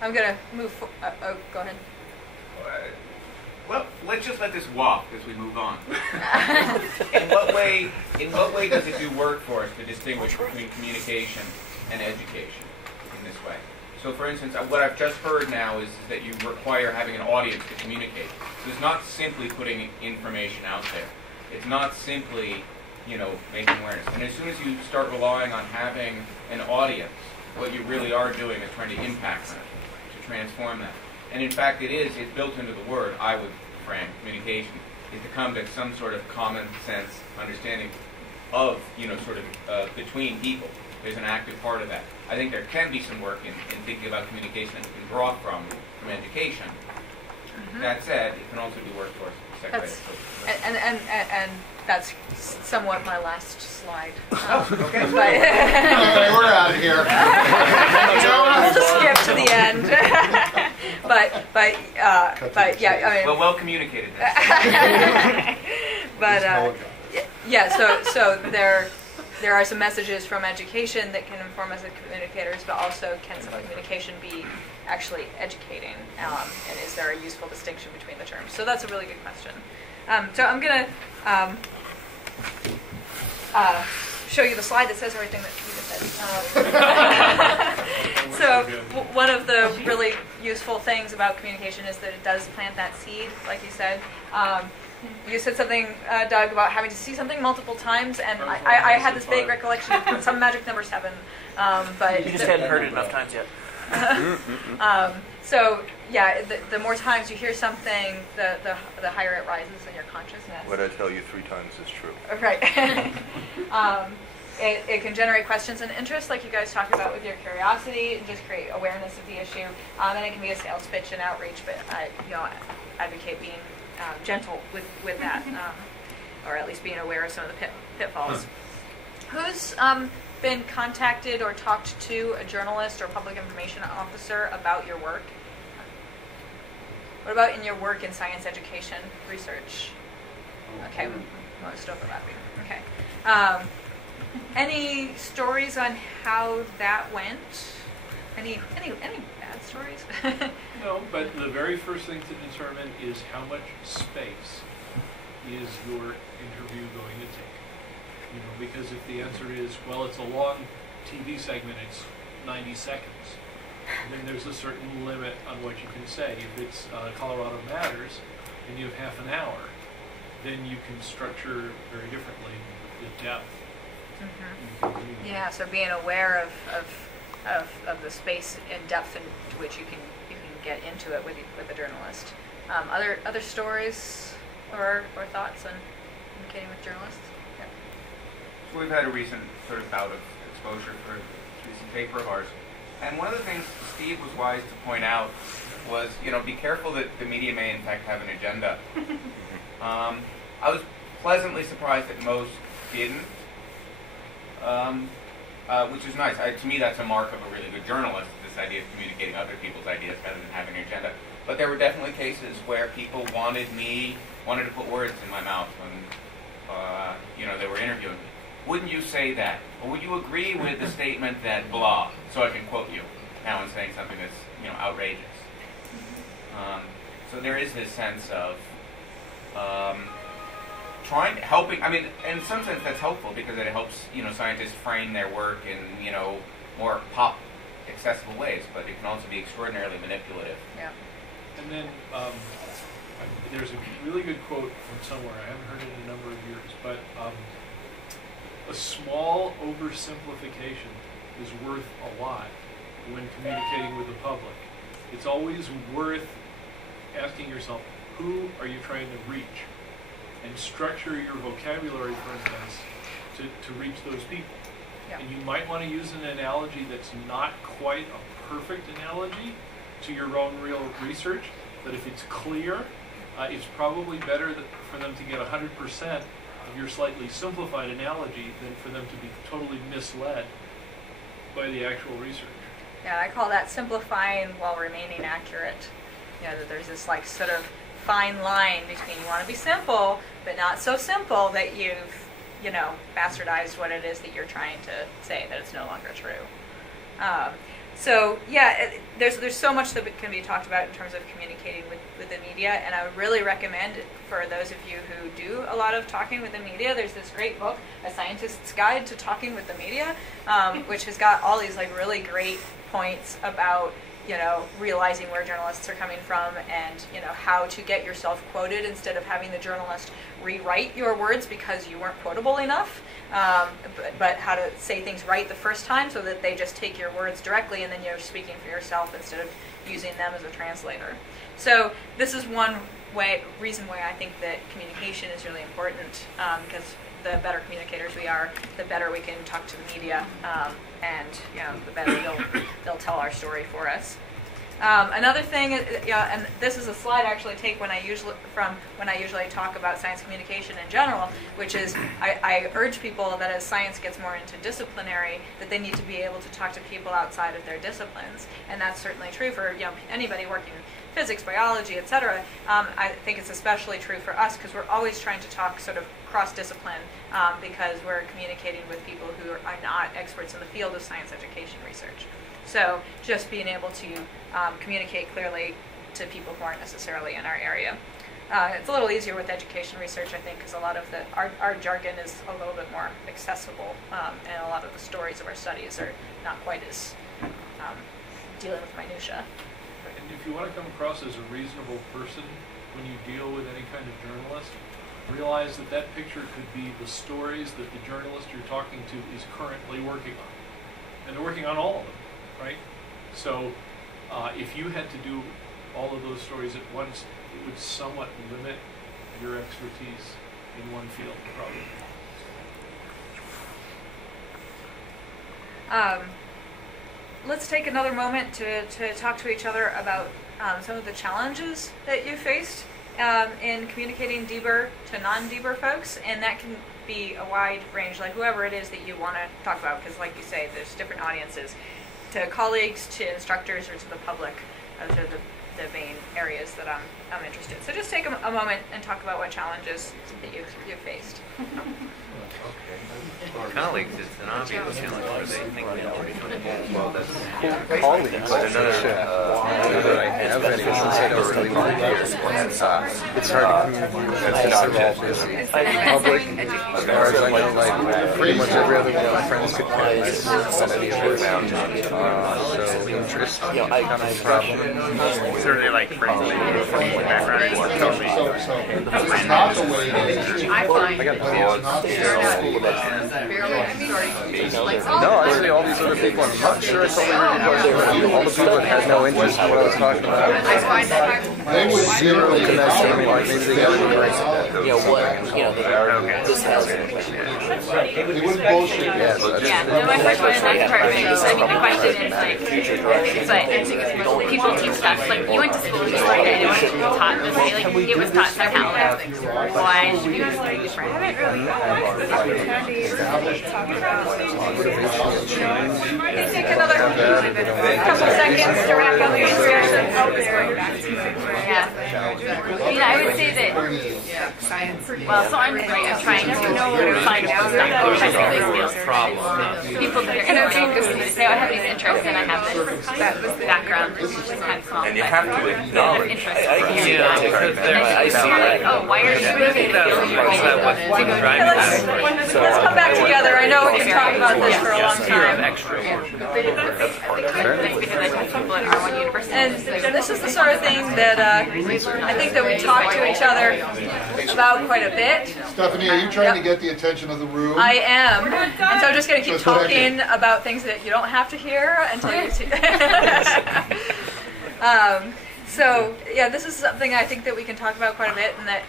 I'm going to move. Oh, go ahead. Well, let's just let this walk as we move on. In what way does it do work for us to distinguish between communication and education in this way? So, for instance, what I've just heard now is that you require having an audience to communicate. So it's not simply putting information out there. It's not simply, making awareness. And as soon as you start relying on having an audience, what you really are doing is trying to impact them, to transform them. And in fact, it's built into the word, I would frame, communication, is to come to some sort of common sense understanding of, between people. There's an active part of that. I think there can be some work in thinking about communication that you can draw from education. Mm-hmm. That said, it can also be work for us. And that's somewhat my last slide. Oh, okay. We're out of here. We'll just skip to the end. but yeah, I mean. Well communicated. But so there are some messages from education that can inform us as communicators, but also can some communication be actually educating? And is there a useful distinction between the terms? So that's a really good question. So I'm going to show you the slide that says everything that you just said. So one of the really useful things about communication is that it does plant that seed, like you said. You said something, Doug, about having to see something multiple times, and I had this vague recollection of some magic number 7. But you just hadn't heard it enough times yet. So, yeah, the more times you hear something, the higher it rises in your consciousness. What I tell you 3 times is true. Right. It can generate questions and interest, like you guys talked about with your curiosity, and just create awareness of the issue. And it can be a sales pitch and outreach, but I advocate being gentle with that, or at least being aware of some of the pitfalls. Who's been contacted or talked to a journalist or public information officer about your work? What about in your work in science education research? Okay, most overlapping. Okay. Any stories on how that went? Any bad stories? No, but the very first thing to determine is how much space is your interview going to take. Because if the answer is, well, it's a long TV segment, it's 90 seconds, then there's a certain limit on what you can say. If it's Colorado Matters and you have half an hour, then you can structure very differently the depth. Mm-hmm. Yeah, so being aware of the space and depth into which you can get into it with the journalist. Other stories or thoughts on communicating with journalists? Yeah. So we've had a recent sort of bout of exposure for this recent paper of ours, and one of the things Steve was wise to point out was, be careful that the media may in fact have an agenda. I was pleasantly surprised that most didn't. Which is nice. To me, that's a mark of a really good journalist, this idea of communicating other people's ideas rather than having an agenda. But there were definitely cases where people wanted to put words in my mouth when, they were interviewing me. Wouldn't you say that? Or would you agree with the statement that blah, so I can quote you now I'm saying something that's, outrageous. So there is this sense of helping. I mean, in some sense that's helpful because it helps, scientists frame their work in, more pop accessible ways, but it can also be extraordinarily manipulative. Yeah. And then there's a really good quote from somewhere, I haven't heard it in a number of years, but a small oversimplification is worth a lot when communicating with the public. It's always worth asking yourself, who are you trying to reach? And structure your vocabulary, for instance, to reach those people. Yeah. And you might want to use an analogy that's not quite a perfect analogy to your own real research, but if it's clear, it's probably better for them to get 100% of your slightly simplified analogy than for them to be totally misled by the actual research. Yeah, I call that simplifying while remaining accurate. That there's this sort of fine line between you want to be simple, but not so simple that you've, bastardized what it is that you're trying to say, that it's no longer true. So yeah, there's so much that can be talked about in terms of communicating with the media, and I would really recommend it for those of you who do a lot of talking with the media. There's this great book, A Scientist's Guide to Talking with the Media, which has got all these like really great points about, you know, realizing where journalists are coming from, and, you know, how to get yourself quoted instead of having the journalist rewrite your words because you weren't quotable enough, but how to say things right the first time so that they just take your words directly and then you're speaking for yourself instead of using them as a translator. So this is one reason why I think that communication is really important, because the better communicators we are, the better we can talk to the media, and, you know, the better they'll tell our story for us. Another thing, and this is a slide I actually take when I usually talk about science communication in general, which is I urge people that as science gets more interdisciplinary, that they need to be able to talk to people outside of their disciplines, and that's certainly true for, you know, anybody working in physics, biology, etc. I think it's especially true for us because we're always trying to talk sort of cross-discipline, because we're communicating with people who are not experts in the field of science education research. So just being able to communicate clearly to people who aren't necessarily in our area. It's a little easier with education research, I think, because a lot of our jargon is a little bit more accessible, and a lot of the stories of our studies are not quite as dealing with minutia. And if you want to come across as a reasonable person when you deal with any kind of journalist, realize that that picture could be the stories that the journalist you're talking to is currently working on. And they're working on all of them, right? So if you had to do all of those stories at once, it would somewhat limit your expertise in one field, probably. Let's take another moment to talk to each other about some of the challenges that you faced in communicating DBER to non-DBER folks, and that can be a wide range, like whoever it is that you want to talk about, because like you say, there's different audiences, to colleagues, to instructors, or to the public. Those are the main areas that I'm interested in. So just take a moment and talk about what challenges that you've faced. Colleagues, it's an obvious challenge where they think they already know it. Well, that's Colleagues, but another I have any it's really hard here. It's hard to communicate. Public, as far as I know, like pretty much every other one of my friends could care less than any of it. So interest kind of problem. certainly like friends from the background. It's not the way it is. I find I got no, actually all these other people, I'm not sure I totally read the question. All the people that had no interest in what I was talking about. I find that They would zero connection. I mean, like maybe they got this has They wouldn't bullshit. Yeah, so that's Yeah, no, my first one in that department, I mean, the question is like, but people teach stuff, like, you went to school, you learned it, and it was taught this way, like, it was taught somehow. Why should you be different? I haven't really had opportunity to talk about. Let's take another couple seconds to wrap up the discussion. Yeah. I mean, I would say that, well, so I'm trying to find out stuff, which I think is people that are interviewing because they don't have these interests, and I have this background, which is kind of small. And you have to acknowledge, I see that. Oh, why are you doing Let's come back together. I know we can talk about this for a long time. And this is the sort of thing that I think that we talk to each other about quite a bit. Stephanie, are you trying to get the attention of the room? I am. And so I'm just going to keep talking about things that you don't have to hear until you see. So, yeah, this is something I think that we can talk about quite a bit, and that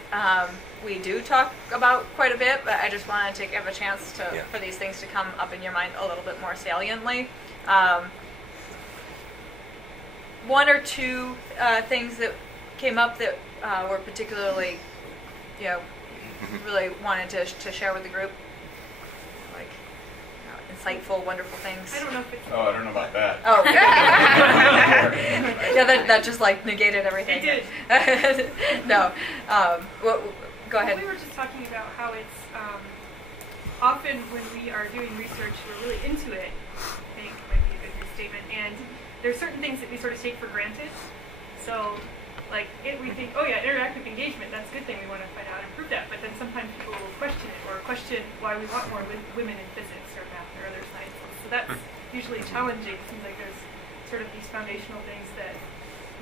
we do talk about quite a bit, but I just wanted to give a chance for these things to come up in your mind a little bit more saliently. One or two things that came up that were particularly, really wanted to share with the group, like insightful, wonderful things. I don't know if it's... Oh, I don't know about that. Oh. Yeah, that just like negated everything. It did. No. Go ahead. We were just talking about how it's often when we are doing research, we're really into it, I think might be a good statement, and there's certain things that we sort of take for granted. So, like, we think, oh yeah, interactive engagement, that's a good thing, we want to find out and improve that. But then sometimes people will question it, or question why we want more women in physics or math or other sciences. So that's usually challenging. It seems like there's sort of these foundational things that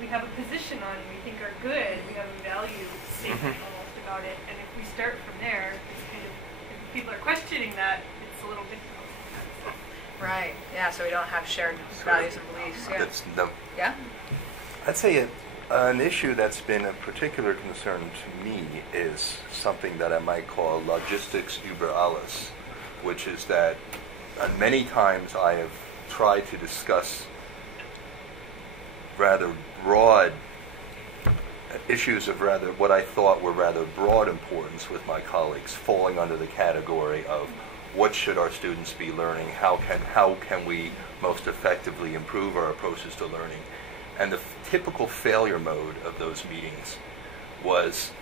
we have a position on and we think are good. We have a value statement almost about it. And if we start from there, it's kind of, if people are questioning that, it's a little difficult sometimes. Right. Yeah. So we don't have shared values and beliefs. Yeah. Yeah. I'd say an issue that's been a particular concern to me is something that I might call logistics über alles, which is that many times I have tried to discuss rather broad issues of rather what I thought were rather broad importance with my colleagues, falling under the category of what should our students be learning, how can we most effectively improve our approaches to learning. And the typical failure mode of those meetings was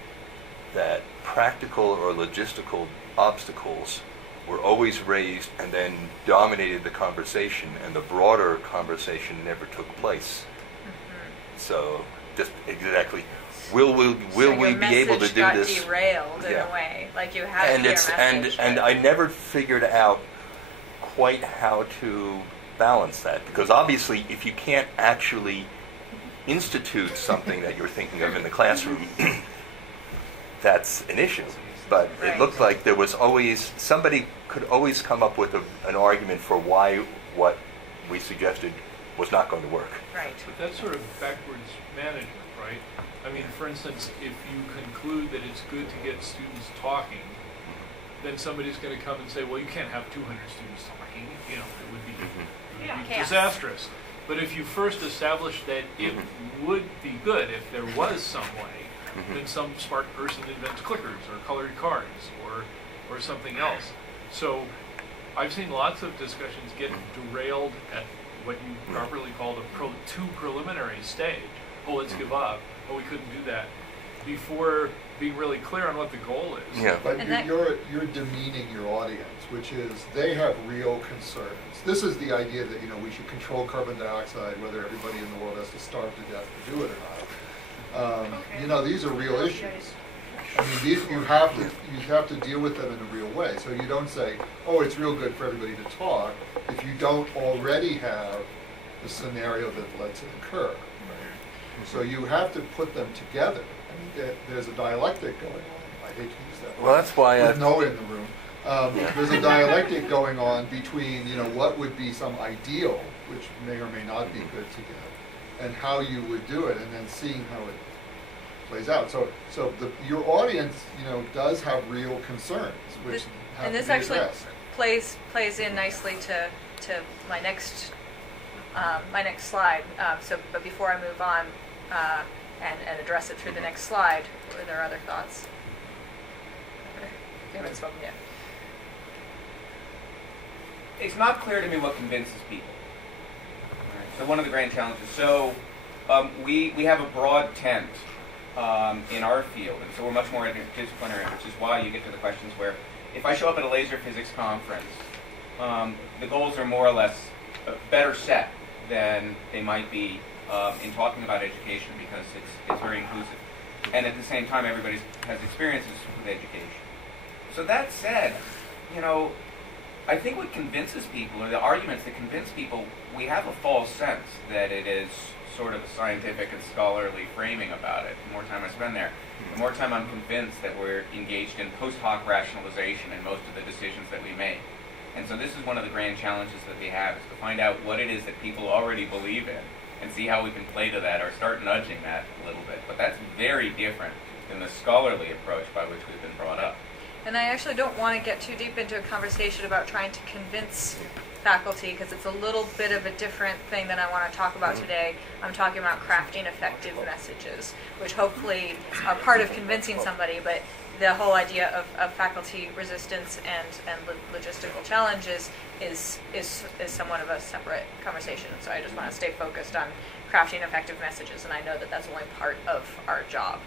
that practical or logistical obstacles were always raised and then dominated the conversation, and the broader conversation never took place. So, just exactly, will we be able to do this? Got derailed in a way, like you have and your it's message. and I never figured out quite how to balance that, because obviously, if you can't actually institute something that you're thinking of in the classroom, that's an issue. But it looked like there was always, somebody could always come up with an argument for why what we suggested was not going to work. Right. But that's sort of backwards management, right? I mean, for instance, if you conclude that it's good to get students talking, then somebody's going to come and say, well, you can't have 200 students talking. You know, it would be disastrous. But if you first establish that it would be good if there was some way, then some smart person invents clickers or colored cards or something else. So I've seen lots of discussions get derailed at what you properly call the too preliminary stage. Oh, let's give up. Oh, we couldn't do that. Before being really clear on what the goal is. Yeah. But you're demeaning your audience, which is they have real concerns. This is the idea that we should control carbon dioxide, whether everybody in the world has to starve to death to do it or not. These are real issues. I mean, you have to deal with them in a real way. So you don't say, oh, it's real good for everybody to talk, if you don't already have the scenario that lets it occur. Right? So you have to put them together. There's a dialectic going on. I hate to use that word. Well, that's why with Noah in the room. There's a dialectic going on between what would be some ideal, which may or may not be good to get, and how you would do it, and then seeing how it plays out. So your audience, does have real concerns, which have and this to be actually addressed. plays in nicely to my next slide. But before I move on and address it through the next slide, are there other thoughts? You haven't spoken yet. It's not clear to me what convinces people. Right. So one of the grand challenges. So we have a broad tent in our field, and so we're much more interdisciplinary, which is why you get to the questions where, if I show up at a laser physics conference, the goals are more or less better set than they might be in talking about education, because it's very inclusive, and at the same time everybody has experiences with education. So that said, I think what convinces people, or the arguments that convince people, we have a false sense that it is sort of a scientific and scholarly framing about it. The more time I spend there, the more time I'm convinced that we're engaged in post hoc rationalization in most of the decisions that we make. And so this is one of the grand challenges that we have, is to find out what it is that people already believe in and see how we can play to that or start nudging that a little bit. But that's very different than the scholarly approach by which we've been brought up. And I actually don't want to get too deep into a conversation about trying to convince faculty, because it's a little bit of a different thing than I want to talk about today. I'm talking about crafting effective messages, which hopefully are part of convincing somebody, but the whole idea of faculty resistance and logistical challenges is somewhat of a separate conversation. So I just want to stay focused on crafting effective messages, and I know that that's only part of our job.